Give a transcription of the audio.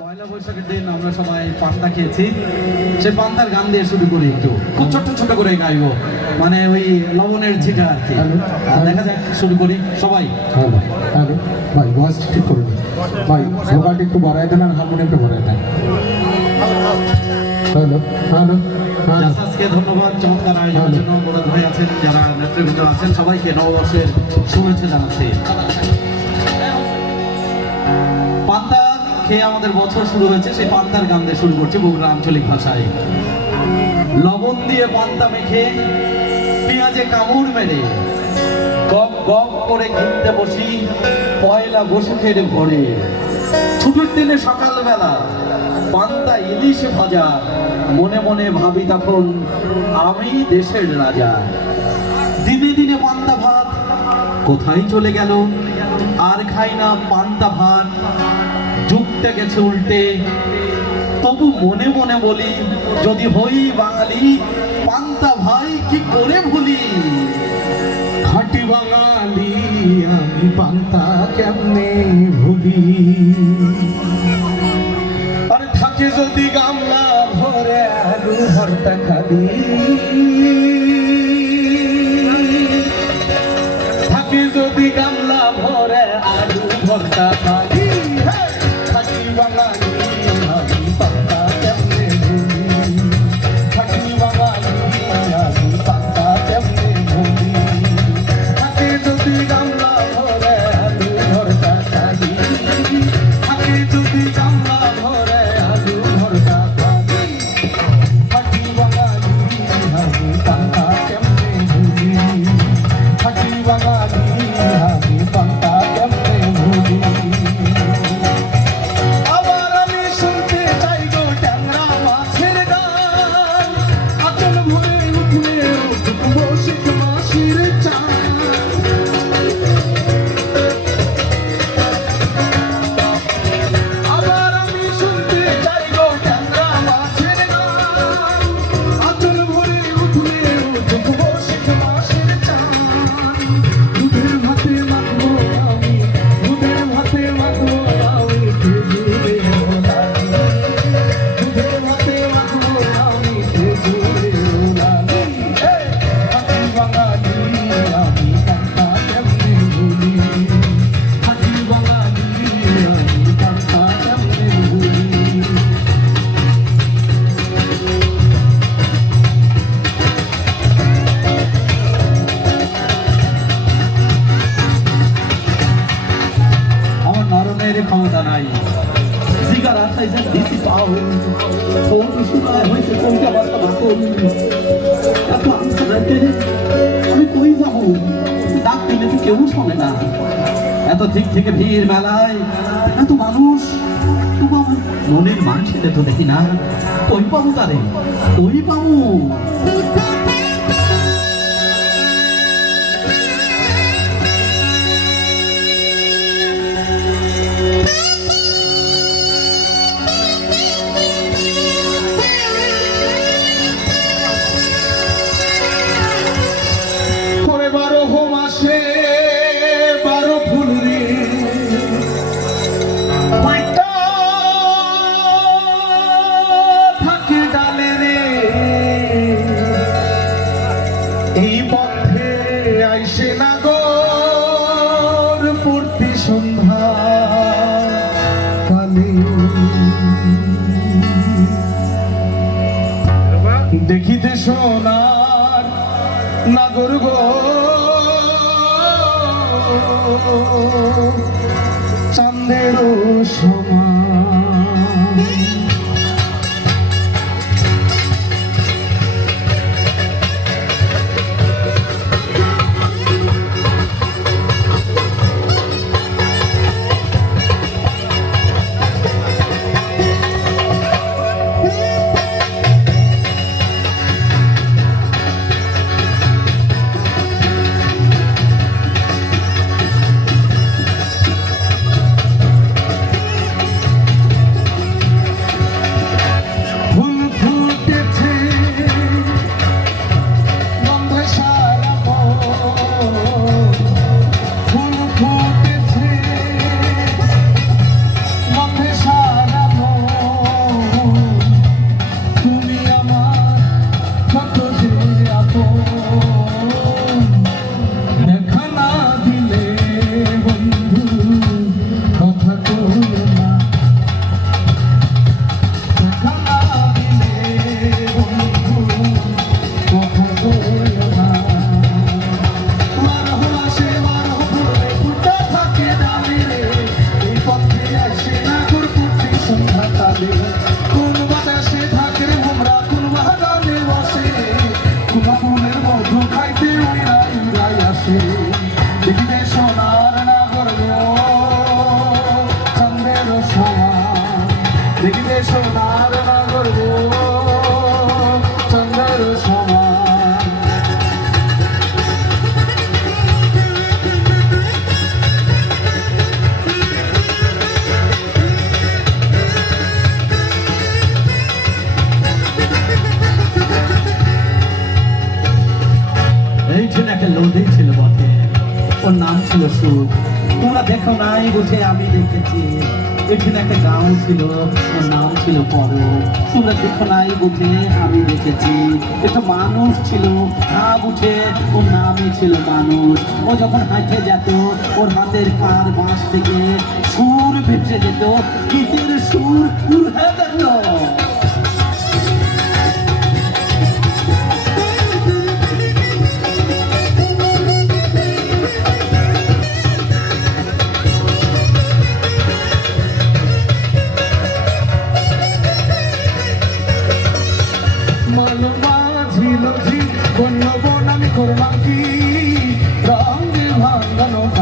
পয়লা বৈশাখের দিন আমরা সবাই পান্তা খেয়েছি। সে পান্তার গান দিয়ে শুরু করি একটু। খুব ছোট্ট ছোট করে গাইবো। মানে ওই লবণের ঝিটা আর কি। দেখা যাক শুরু করি। সবাই। Hello hello. ভাই ভয়েস ঠিক করে দিন। ভাই ভোকালটা একটু বাড়াই দেন আর হারমোনিয়ামটা বাড়াই দেন। হ্যালো হ্যালো ধন্যবাদ চমৎকার আয়োজনের জন্য মুরাদ ভাই আছেন যারা নেতৃবৃন্দ আছেন সবাইকে নববর্ষের শুভেচ্ছা জানাচ্ছি। খেয়ে আমাদের বছর শুরু হয়েছে, সেই পান্তার গান দিয়ে শুরু করছি বগুড়া আঞ্চলিক ভাষায়। লবণ দিয়ে পান্তা মেখে, পেঁয়াজে কামড় মেরে, গপ গপ করে কিনতে বসি পয়লা বসুখের ভরে। ছুটির দিনে সকালবেলা পান্তা ইলিশ ভাজা, মনে মনে ভাবি তখন আমি দেশের রাজা। দিনে দিনে পান্তা ভাত কোথায় চলে গেল? আর খাই না পান্তা ভাত। যুগতে গেছে উল্টে। তবু মনে মনে বলি, যদি হই বাঙালি, পান্তা ভাই, কি করে ভুলি? খাটি বাঙালি, আমি পান্তা কেমনে ভুলি? আরে থাকে যদি গামলা ভরে আলু ভর্তা খালি থাকে যদি গামলা ভরে আলু ভর্তা খালি দিছি পাও কোন ইস্যুটায় হয়েছে কোনটা বাস্তা বাকল এত আনসার রাখতে আমি কই যাব ডাক দিলে তো কেউ শোনে না এত দিক থেকে ভিড় মেলায় এত মানুষ তবু আমার মনের মানুষের তো দেখি না কই পাবো তারে কই পাবো দেখিতে সোনার নাগর গো। চান্দের সমান নাম তোমরা দেখো নাই বুঝে আমি দেখেছি। এখানে একটা গাঁও ছিল, ওর নাম ছিল পর তোমরা দেখো নাই বুঝে আমি দেখেছি। একটা মানুষ ছিল হা বুঝে ওর নামই ছিল মানুষ। ও যখন হাঁটে যেত, ওর হাতের পার বাঁশ থেকে সুর ভেসে যেত। গীতের সুর উড়ে da não.